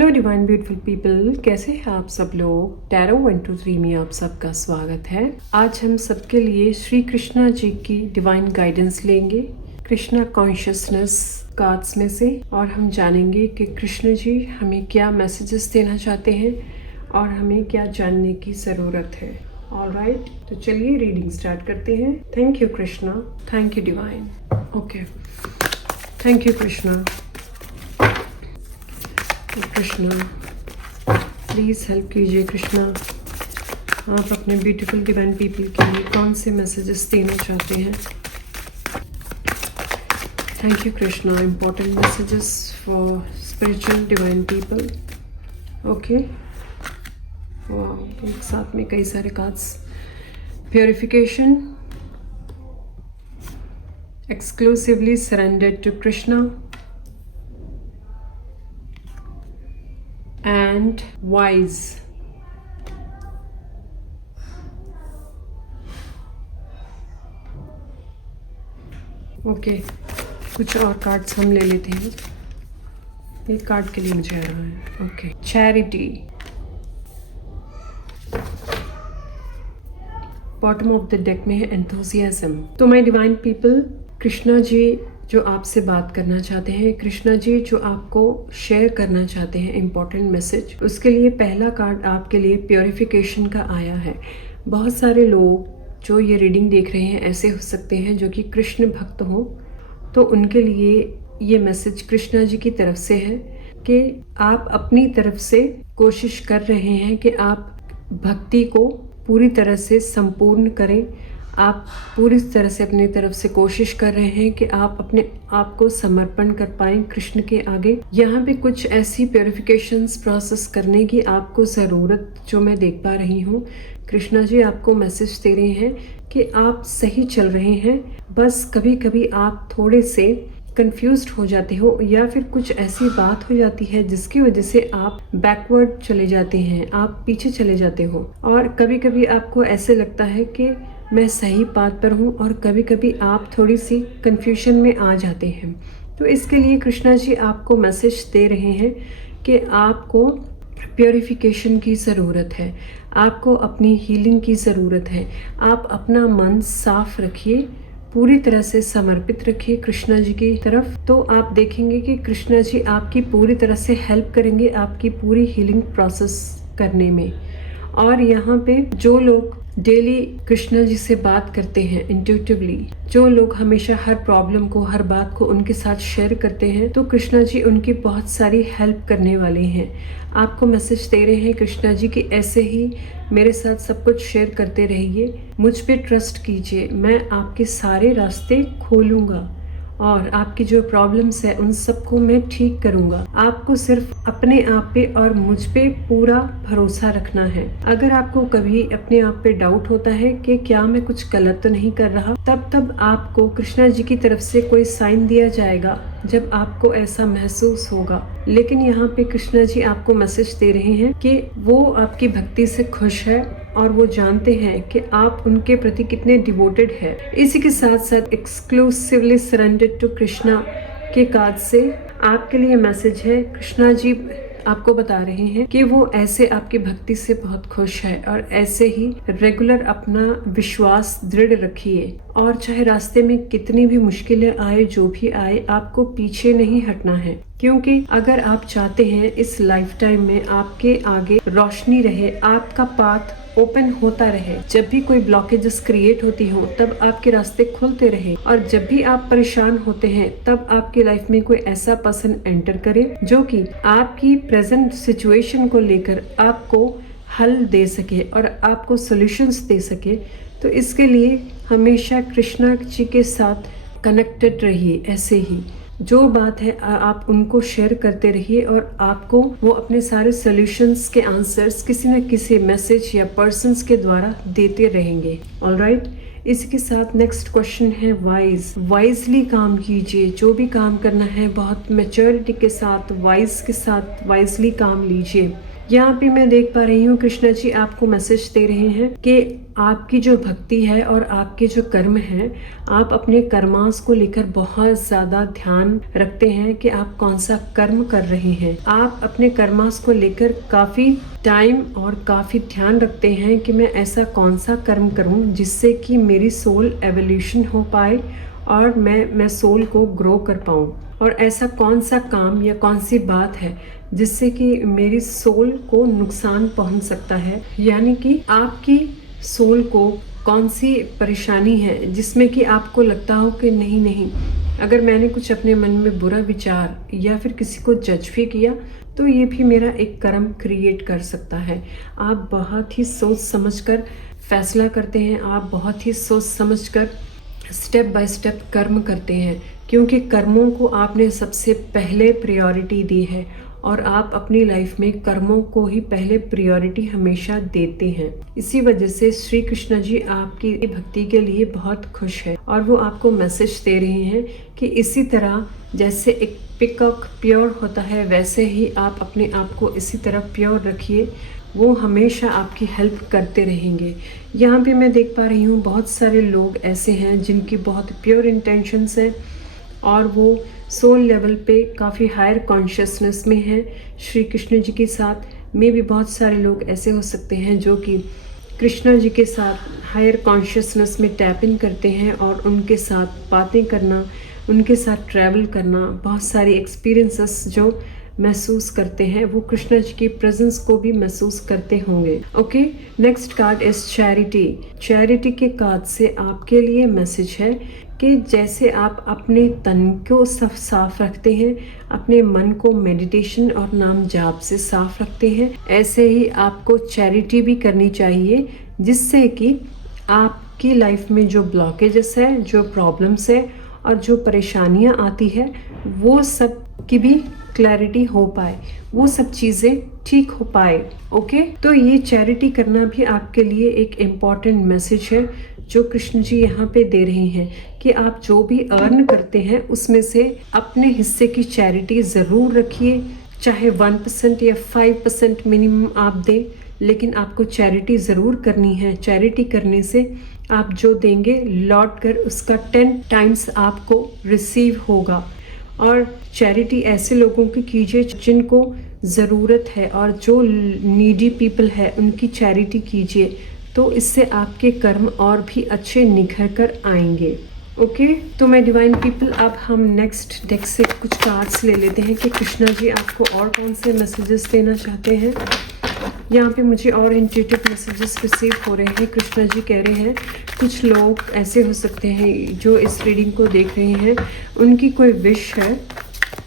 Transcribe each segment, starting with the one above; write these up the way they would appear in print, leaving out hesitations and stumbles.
Hello divine beautiful people, कैसे हैं आप सब लोग। टैरो 1 2 3 में आप सबका स्वागत है। आज हम सबके लिए श्री कृष्णा जी की डिवाइन गाइडेंस लेंगे कृष्णा कॉन्शियसनेस कार्ड्स में से, और हम जानेंगे कि कृष्ण जी हमें क्या मैसेजेस देना चाहते हैं और हमें क्या जानने की ज़रूरत है। ऑलराइट, तो चलिए रीडिंग स्टार्ट करते हैं। Thank you Krishna, thank you divine. Okay, thank you Krishna. Krishna please help कीजिए। कृष्णा, आप अपने ब्यूटीफुल डिवाइन पीपल के लिए कौन से मैसेजेस देना चाहते हैं। Thank you Krishna. Important messages for spiritual divine people. Okay, वाह, एक साथ में कई सारे cards. Purification, exclusively surrendered to Krishna, and wise. Okay, कुछ और कार्ड्स हम ले लेते हैं। एक कार्ड के लिए जा रहा है। Okay, charity, bottom of the deck में है एंथुसियाज्म। तो my divine people, Krishna ji जो आपसे बात करना चाहते हैं, कृष्णा जी जो आपको शेयर करना चाहते हैं इम्पोर्टेंट मैसेज, उसके लिए पहला कार्ड आपके लिए प्योरिफिकेशन का आया है। बहुत सारे लोग जो ये रीडिंग देख रहे हैं ऐसे हो सकते हैं जो कि कृष्ण भक्त हों, तो उनके लिए ये मैसेज कृष्णा जी की तरफ से है कि आप अपनी तरफ से कोशिश कर रहे हैं कि आप भक्ति को पूरी तरह से संपूर्ण करें। आप पूरी तरह से अपनी तरफ से कोशिश कर रहे हैं कि आप अपने आप को समर्पण कर पाएं कृष्ण के आगे। यहाँ पे कुछ ऐसी प्योरिफिकेशंस प्रोसेस करने की आपको ज़रूरत जो मैं देख पा रही हूँ। कृष्णा जी आपको मैसेज दे रहे हैं कि आप सही चल रहे हैं, बस कभी कभी आप थोड़े से कंफ्यूज्ड हो जाते हो या फिर कुछ ऐसी बात हो जाती है जिसकी वजह से आप बैकवर्ड चले जाते हैं, आप पीछे चले जाते हो, और कभी कभी आपको ऐसे लगता है कि मैं सही बात पर हूँ, और कभी कभी आप थोड़ी सी कंफ्यूजन में आ जाते हैं। तो इसके लिए कृष्णा जी आपको मैसेज दे रहे हैं कि आपको प्योरिफिकेशन की ज़रूरत है, आपको अपनी हीलिंग की ज़रूरत है। आप अपना मन साफ रखिए, पूरी तरह से समर्पित रखिए कृष्णा जी की तरफ, तो आप देखेंगे कि कृष्णा जी आपकी पूरी तरह से हेल्प करेंगे आपकी पूरी हीलिंग प्रोसेस करने में। और यहाँ पे जो लोग डेली कृष्णा जी से बात करते हैं इंट्यूटिवली, जो लोग हमेशा हर प्रॉब्लम को, हर बात को उनके साथ शेयर करते हैं, तो कृष्णा जी उनकी बहुत सारी हेल्प करने वाले हैं। आपको मैसेज दे रहे हैं कृष्णा जी कि ऐसे ही मेरे साथ सब कुछ शेयर करते रहिए, मुझ पे ट्रस्ट कीजिए, मैं आपके सारे रास्ते खोलूंगा और आपकी जो प्रॉब्लम्स है उन सबको मैं ठीक करूंगा। आपको सिर्फ अपने आप पे और मुझ पे पूरा भरोसा रखना है। अगर आपको कभी अपने आप पे डाउट होता है कि क्या मैं कुछ गलत तो नहीं कर रहा, तब आपको कृष्णा जी की तरफ से कोई साइन दिया जाएगा जब आपको ऐसा महसूस होगा। लेकिन यहाँ पे कृष्णा जी आपको मैसेज दे रहे हैं कि वो आपकी भक्ति से खुश है और वो जानते हैं कि आप उनके प्रति कितने डिवोटेड है। इसी के साथ साथ एक्सक्लूसिवली सरेंडर्ड टू कृष्णा के कार्ड से आपके लिए मैसेज है। कृष्णा जी आपको बता रहे हैं कि वो ऐसे आपकी भक्ति से बहुत खुश है, और ऐसे ही रेगुलर अपना विश्वास दृढ़ रखिए, और चाहे रास्ते में कितनी भी मुश्किलें आए, जो भी आए, आपको पीछे नहीं हटना है। क्योंकि अगर आप चाहते हैं इस लाइफ टाइम में आपके आगे रोशनी रहे, आपका पाथ ओपन होता रहे, जब भी कोई ब्लॉकेजेस क्रिएट होती हो तब आपके रास्ते खुलते रहे, और जब भी आप परेशान होते हैं तब आपकी लाइफ में कोई ऐसा पर्सन एंटर करे जो कि आपकी प्रेजेंट सिचुएशन को लेकर आपको हल दे सके और आपको सॉल्यूशंस दे सके। तो इसके लिए हमेशा कृष्णा जी के साथ कनेक्टेड रहिए। ऐसे ही जो बात है आप उनको शेयर करते रहिए, और आपको वो अपने सारे सॉल्यूशंस के आंसर्स किसी न किसी मैसेज या पर्सन्स के द्वारा देते रहेंगे। ऑलराइट, इसी के साथ नेक्स्ट क्वेश्चन है वाइज। वाइजली काम कीजिए, जो भी काम करना है बहुत मैच्योरिटी के साथ, वाइज के साथ वाइजली काम लीजिए। यहाँ पे मैं देख पा रही हूँ कृष्णा जी आपको मैसेज दे रहे हैं कि आपकी जो भक्ति है और आपके जो कर्म हैं, आप अपने कर्मास को लेकर बहुत ज़्यादा ध्यान रखते हैं कि आप कौन सा कर्म कर रहे हैं। आप अपने कर्मास को लेकर काफ़ी टाइम और काफ़ी ध्यान रखते हैं कि मैं ऐसा कौन सा कर्म करूं जिससे कि मेरी सोल एवोल्यूशन हो पाए और मैं सोल को ग्रो कर पाऊं, और ऐसा कौन सा काम या कौन सी बात है जिससे कि मेरी सोल को नुकसान पहुंच सकता है। यानी कि आपकी सोल को कौन सी परेशानी है जिसमें कि आपको लगता हो कि नहीं, अगर मैंने कुछ अपने मन में बुरा विचार या फिर किसी को जज भी किया तो ये भी मेरा एक कर्म क्रिएट कर सकता है। आप बहुत ही सोच समझकर फैसला करते हैं, आप बहुत ही सोच समझकर स्टेप बाय स्टेप कर्म करते हैं, क्योंकि कर्मों को आपने सबसे पहले प्रायोरिटी दी है और आप अपनी लाइफ में कर्मों को ही पहले प्रायोरिटी हमेशा देते हैं। इसी वजह से श्री कृष्ण जी आपकी भक्ति के लिए बहुत खुश है और वो आपको मैसेज दे रहे हैं कि इसी तरह जैसे एक पिकॉक प्योर होता है वैसे ही आप अपने आप को इसी तरह प्योर रखिए, वो हमेशा आपकी हेल्प करते रहेंगे। यहाँ पे मैं देख पा रही हूँ बहुत सारे लोग ऐसे हैं जिनकी बहुत प्योर इंटेंशंस हैं और वो सोल लेवल पे काफ़ी हायर कॉन्शियसनेस में हैं श्री कृष्ण जी के साथ। में भी बहुत सारे लोग ऐसे हो सकते हैं जो कि कृष्णा जी के साथ हायर कॉन्शियसनेस में टैप इन करते हैं और उनके साथ बातें करना, उनके साथ ट्रैवल करना, बहुत सारी एक्सपीरियंसेस जो महसूस करते हैं वो कृष्णा जी की प्रेजेंस को भी महसूस करते होंगे। Okay, next card is charity. Charity के कार्ड से आपके लिए मैसेज है कि जैसे आप अपने तन को साफ रखते हैं, अपने मन को मेडिटेशन और नाम जाप से साफ रखते हैं, ऐसे ही आपको चैरिटी भी करनी चाहिए जिससे कि आपकी लाइफ में जो ब्लॉकेजेस है, जो प्रॉब्लम्स है और जो परेशानियां आती है वो सब की भी क्लैरिटी हो पाए, वो सब चीज़ें ठीक हो पाए। ओके, तो ये चैरिटी करना भी आपके लिए एक इम्पॉर्टेंट मैसेज है जो कृष्ण जी यहाँ पे दे रहे हैं कि आप जो भी अर्न करते हैं उसमें से अपने हिस्से की चैरिटी ज़रूर रखिए, चाहे 1% या 5% मिनिमम आप दें, लेकिन आपको चैरिटी ज़रूर करनी है। चैरिटी करने से आप जो देंगे लौट कर उसका 10 टाइम्स आपको रिसीव होगा। और चैरिटी ऐसे लोगों की कीजिए जिनको ज़रूरत है, और जो नीडी पीपल है उनकी चैरिटी कीजिए, तो इससे आपके कर्म और भी अच्छे निखर कर आएंगे। ओके, तो मैं डिवाइन पीपल अब हम नेक्स्ट डेक से कुछ कार्ड्स ले लेते हैं कि कृष्णा जी आपको और कौन से मैसेजेस देना चाहते हैं। यहाँ पे मुझे और इंट्यूटिव मैसेजेस रिसीव हो रहे हैं। कृष्णा जी कह रहे हैं कुछ लोग ऐसे हो सकते हैं जो इस रीडिंग को देख रहे हैं, उनकी कोई विश है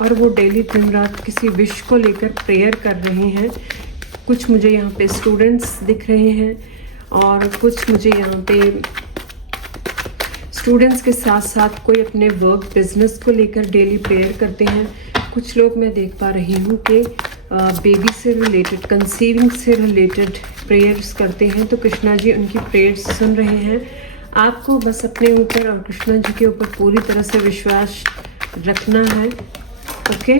और वो डेली दिन रात किसी विश को लेकर प्रेयर कर रहे हैं। कुछ मुझे यहाँ पे स्टूडेंट्स दिख रहे हैं और कुछ मुझे यहाँ पे स्टूडेंट्स के साथ साथ कोई अपने वर्क बिजनेस को लेकर डेली प्रेयर करते हैं। कुछ लोग मैं देख पा रही हूँ कि बेबी से रिलेटेड, कंसीविंग से रिलेटेड प्रेयर्स करते हैं, तो कृष्णा जी उनकी प्रेयर्स सुन रहे हैं। आपको बस अपने ऊपर और कृष्णा जी के ऊपर पूरी तरह से विश्वास रखना है। ओके,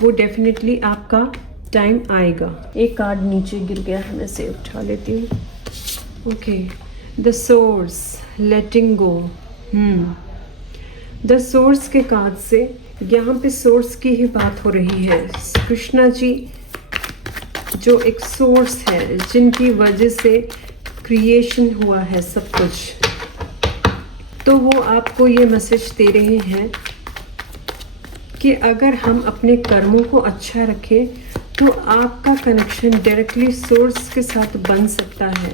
वो डेफिनेटली आपका टाइम आएगा। एक कार्ड नीचे गिर गया है, मैं इसे उठा लेती हूँ। Okay, the source, letting go. The source के कार्ड से यहाँ पे सोर्स की ही बात हो रही है। कृष्णा जी जो एक सोर्स है जिनकी वजह से क्रिएशन हुआ है सब कुछ, तो वो आपको ये मैसेज दे रहे हैं कि अगर हम अपने कर्मों को अच्छा रखें तो आपका कनेक्शन डायरेक्टली सोर्स के साथ बन सकता है,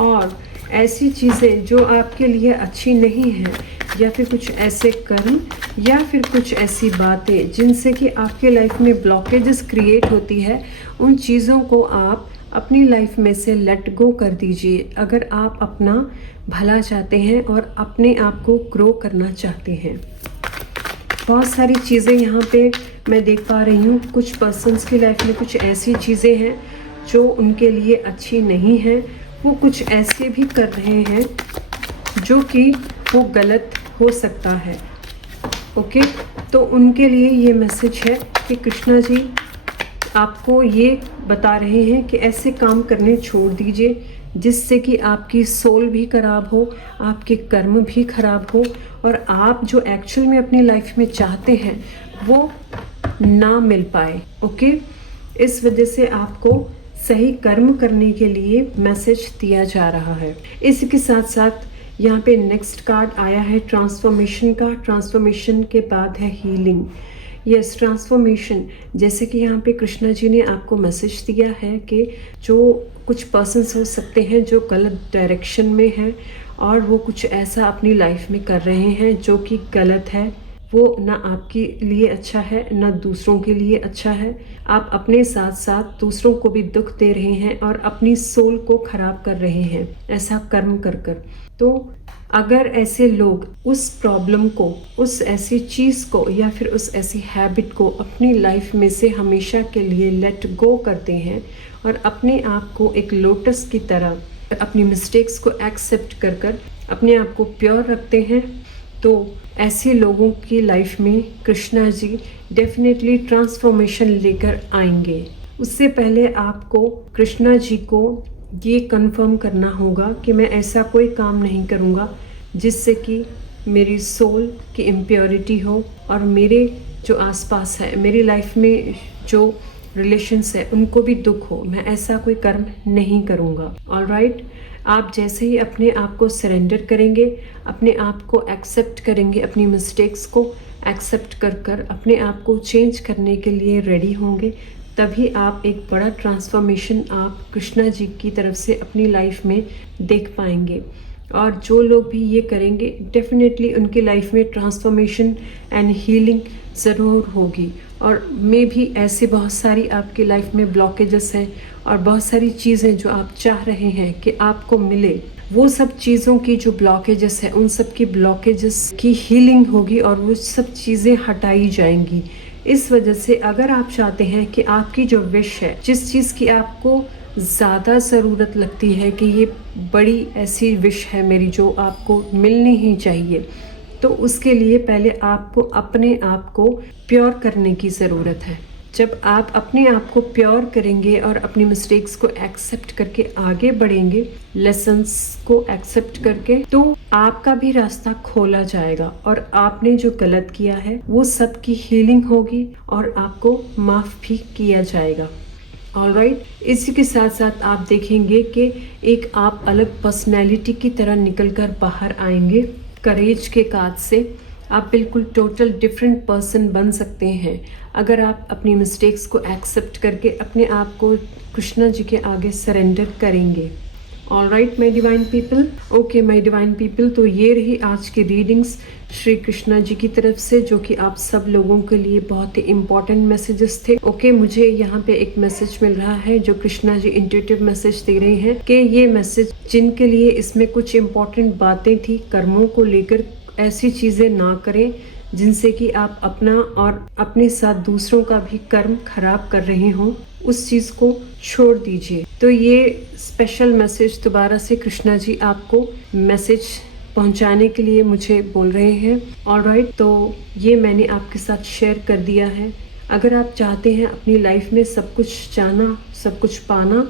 और ऐसी चीज़ें जो आपके लिए अच्छी नहीं हैं या फिर कुछ ऐसे कर्म या फिर कुछ ऐसी बातें जिनसे कि आपके लाइफ में ब्लॉकेजेस क्रिएट होती है, उन चीज़ों को आप अपनी लाइफ में से लेट गो कर दीजिए अगर आप अपना भला चाहते हैं और अपने आप को ग्रो करना चाहते हैं। बहुत सारी चीज़ें यहाँ पे मैं देख पा रही हूँ। कुछ पर्सन्स की लाइफ में कुछ ऐसी चीज़ें हैं जो उनके लिए अच्छी नहीं है, वो कुछ ऐसे भी कर रहे हैं जो कि वो गलत हो सकता है। ओके, तो उनके लिए ये मैसेज है कि कृष्णा जी आपको ये बता रहे हैं कि ऐसे काम करने छोड़ दीजिए जिससे कि आपकी सोल भी खराब हो, आपके कर्म भी खराब हो और आप जो एक्चुअल में अपनी लाइफ में चाहते हैं वो ना मिल पाए। ओके, इस वजह से आपको सही कर्म करने के लिए मैसेज दिया जा रहा है। इसी के साथ साथ यहाँ पे नेक्स्ट कार्ड आया है ट्रांसफॉर्मेशन का। ट्रांसफॉर्मेशन के बाद है हीलिंग। यस, ट्रांसफॉर्मेशन, जैसे कि यहाँ पे कृष्णा जी ने आपको मैसेज दिया है कि जो कुछ पर्सन्स हो सकते हैं जो गलत डायरेक्शन में हैं और वो कुछ ऐसा अपनी लाइफ में कर रहे हैं जो कि गलत है, वो ना आपके लिए अच्छा है ना दूसरों के लिए अच्छा है। आप अपने साथ साथ दूसरों को भी दुख दे रहे हैं और अपनी सोल को खराब कर रहे हैं ऐसा कर्म कर कर। तो अगर ऐसे लोग उस प्रॉब्लम को, उस ऐसी चीज़ को या फिर उस ऐसी हैबिट को अपनी लाइफ में से हमेशा के लिए लेट गो करते हैं और अपने आप को एक लोटस की तरह अपनी मिस्टेक्स को एक्सेप्ट कर कर अपने आप को प्योर रखते हैं, तो ऐसे लोगों की लाइफ में कृष्णा जी डेफिनेटली ट्रांसफॉर्मेशन लेकर आएंगे। उससे पहले आपको कृष्णा जी को ये कंफर्म करना होगा कि मैं ऐसा कोई काम नहीं करूँगा जिससे कि मेरी सोल की इम्प्योरिटी हो और मेरे जो आसपास है, मेरी लाइफ में जो रिलेशंस है, उनको भी दुख हो। मैं ऐसा कोई कर्म नहीं करूँगा। ऑलराइट, आप जैसे ही अपने आप को सरेंडर करेंगे, अपने आप को एक्सेप्ट करेंगे, अपनी मिस्टेक्स को एक्सेप्ट कर कर अपने आप को चेंज करने के लिए रेडी होंगे, तभी आप एक बड़ा ट्रांसफॉर्मेशन आप कृष्णा जी की तरफ से अपनी लाइफ में देख पाएंगे। और जो लोग भी ये करेंगे डेफिनेटली उनकी लाइफ में ट्रांसफॉर्मेशन एंड हीलिंग ज़रूर होगी। और मे भी ऐसे बहुत सारी आपकी लाइफ में ब्लॉकेजेस हैं और बहुत सारी चीज़ें जो आप चाह रहे हैं कि आपको मिले, वो सब चीज़ों की जो ब्लॉकेजेस है, उन सब की ब्लॉकेजेस की हीलिंग होगी और वो सब चीज़ें हटाई जाएंगी। इस वजह से अगर आप चाहते हैं कि आपकी जो विश है, जिस चीज़ की आपको ज़्यादा ज़रूरत लगती है कि ये बड़ी ऐसी विश है मेरी जो आपको मिलनी ही चाहिए, तो उसके लिए पहले आपको अपने आप को प्योर करने की ज़रूरत है। जब आप अपने आप को प्योर करेंगे और अपनी मिस्टेक्स को एक्सेप्ट करके आगे बढ़ेंगे, लेसन्स को एक्सेप्ट करके, तो आपका भी रास्ता खोला जाएगा और आपने जो गलत किया है वो सब की हीलिंग होगी और आपको माफ़ भी किया जाएगा। ऑलराइट, इसी के साथ साथ आप देखेंगे कि एक आप अलग पर्सनैलिटी की तरह निकल कर बाहर आएंगे। करेज के कार्ड से आप बिल्कुल टोटल डिफरेंट पर्सन बन सकते हैं अगर आप अपनी मिस्टेक्स को एक्सेप्ट करके अपने आप को कृष्णा जी के आगे सरेंडर करेंगे। Alright my divine people, okay my divine people, तो ये रही आज की रीडिंग्स श्री कृष्णा जी की तरफ से, जो कि आप सब लोगों के लिए बहुत ही इम्पोर्टेंट मैसेजेस थे। ओके, मुझे यहाँ पे एक मैसेज मिल रहा है जो कृष्णा जी इंट्यूटिव मैसेज दे रहे हैं कि ये मैसेज जिनके लिए इसमें कुछ इम्पोर्टेंट बातें थी कर्मों को लेकर, ऐसी चीज़ें ना करें जिनसे कि आप अपना और अपने साथ दूसरों का भी कर्म खराब कर रहे हों, उस चीज़ को छोड़ दीजिए। तो ये स्पेशल मैसेज दोबारा से कृष्णा जी आपको मैसेज पहुंचाने के लिए मुझे बोल रहे हैं। ऑलराइट, तो ये मैंने आपके साथ शेयर कर दिया है। अगर आप चाहते हैं अपनी लाइफ में सब कुछ जाना, सब कुछ पाना,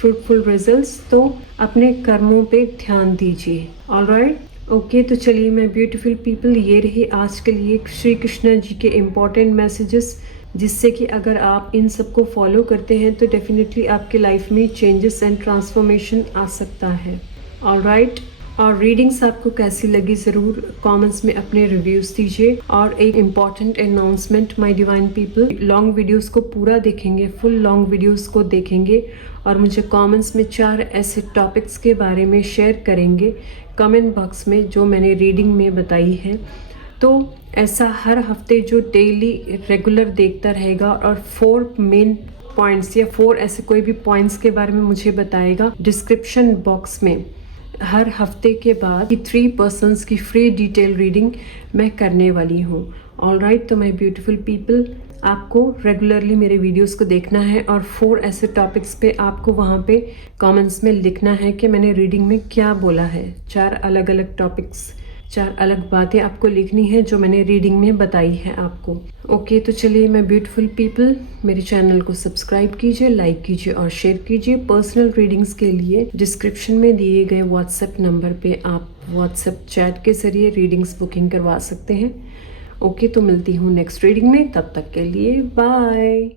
फ्रूटफुल रिजल्ट्स, तो अपने कर्मों पे ध्यान दीजिए। ऑलराइट, ओके, तो चलिए मैं ब्यूटीफुल पीपल, ये रही आज के लिए श्री कृष्णा जी के इम्पोर्टेंट मैसेजेस, जिससे कि अगर आप इन सब को फॉलो करते हैं तो डेफिनेटली आपके लाइफ में चेंजेस एंड ट्रांसफॉर्मेशन आ सकता है। ऑलराइट, और रीडिंग्स आपको कैसी लगी ज़रूर कमेंट्स में अपने रिव्यूज़ दीजिए। और एक important announcement my divine people, long videos को पूरा देखेंगे, फुल लॉन्ग वीडियोस को देखेंगे और मुझे कमेंट्स में 4 ऐसे टॉपिक्स के बारे में शेयर करेंगे कमेंट बॉक्स में जो मैंने रीडिंग में बताई है। तो ऐसा हर हफ्ते जो डेली रेगुलर देखता रहेगा और 4 मेन पॉइंट्स या 4 ऐसे कोई भी पॉइंट्स के बारे में मुझे बताएगा डिस्क्रिप्शन बॉक्स में, हर हफ्ते के बाद 3 पर्सन्स की फ्री डिटेल रीडिंग मैं करने वाली हूँ। ऑलराइट, तो माय ब्यूटीफुल पीपल, आपको रेगुलरली मेरे वीडियोस को देखना है और 4 ऐसे टॉपिक्स पे आपको वहाँ पे कमेंट्स में लिखना है कि मैंने रीडिंग में क्या बोला है। 4 अलग अलग टॉपिक्स 4 अलग बातें आपको लिखनी है जो मैंने रीडिंग में बताई है आपको। ओके, तो चलिए मैं ब्यूटीफुल पीपल, मेरे चैनल को सब्सक्राइब कीजिए, लाइक कीजिए और शेयर कीजिए। पर्सनल रीडिंग्स के लिए डिस्क्रिप्शन में दिए गए व्हाट्सएप नंबर पे आप व्हाट्सएप चैट के जरिए रीडिंग्स बुकिंग करवा सकते हैं। ओके, तो मिलती हूँ नेक्स्ट रीडिंग में, तब तक के लिए बाय।